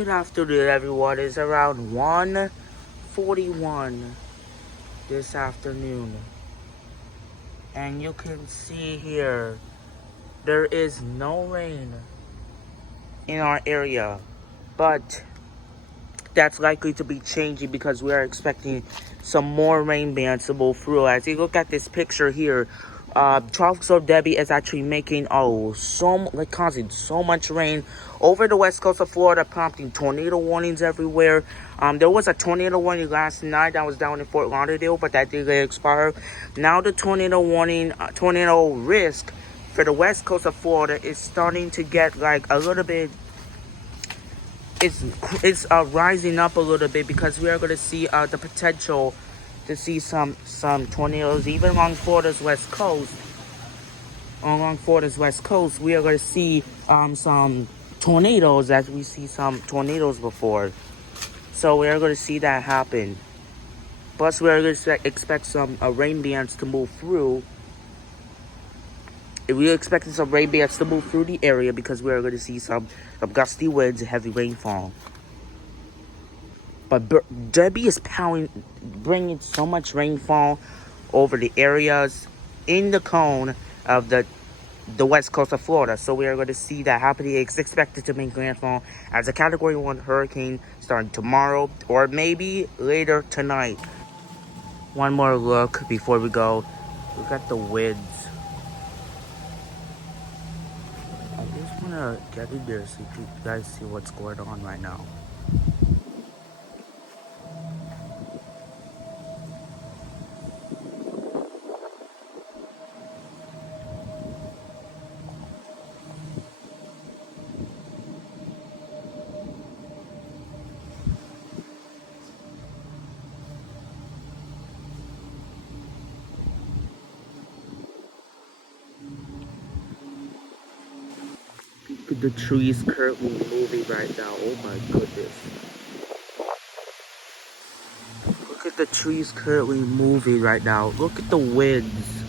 Good afternoon, everyone. It's around 1:41 this afternoon. And you can see here, there is no rain in our area. But that's likely to be changing because we are expecting some more rain bands to move through. As you look at this picture here, Tropical Storm Debby is actually making causing so much rain over the west coast of Florida, prompting tornado warnings everywhere. There was a tornado warning last night that was down in Fort Lauderdale, but that did expire. Now the tornado warning, tornado risk for the west coast of Florida is starting to get like a little bit. It's rising up a little bit because we are going to see the potential to see some tornadoes even along Florida's west coast. Along Florida's west coast, we are going to see some tornadoes as we see some tornadoes before. So we are going to see that happen. Plus, we are going to expect some rain bands to move through. We're expecting some rain bands to move through the area because we are going to see some gusty winds and heavy rainfall. But Debby is bringing so much rainfall over the areas in the cone of the west coast of Florida. So we are going to see that happening. It's expected to make landfall as a Category 1 hurricane starting tomorrow or maybe later tonight. One more look before we go. Look at the winds. I just want to get in there so you guys see what's going on right now. Look at the trees currently moving right now. Oh my goodness. Look at the trees currently moving right now. Look at the winds.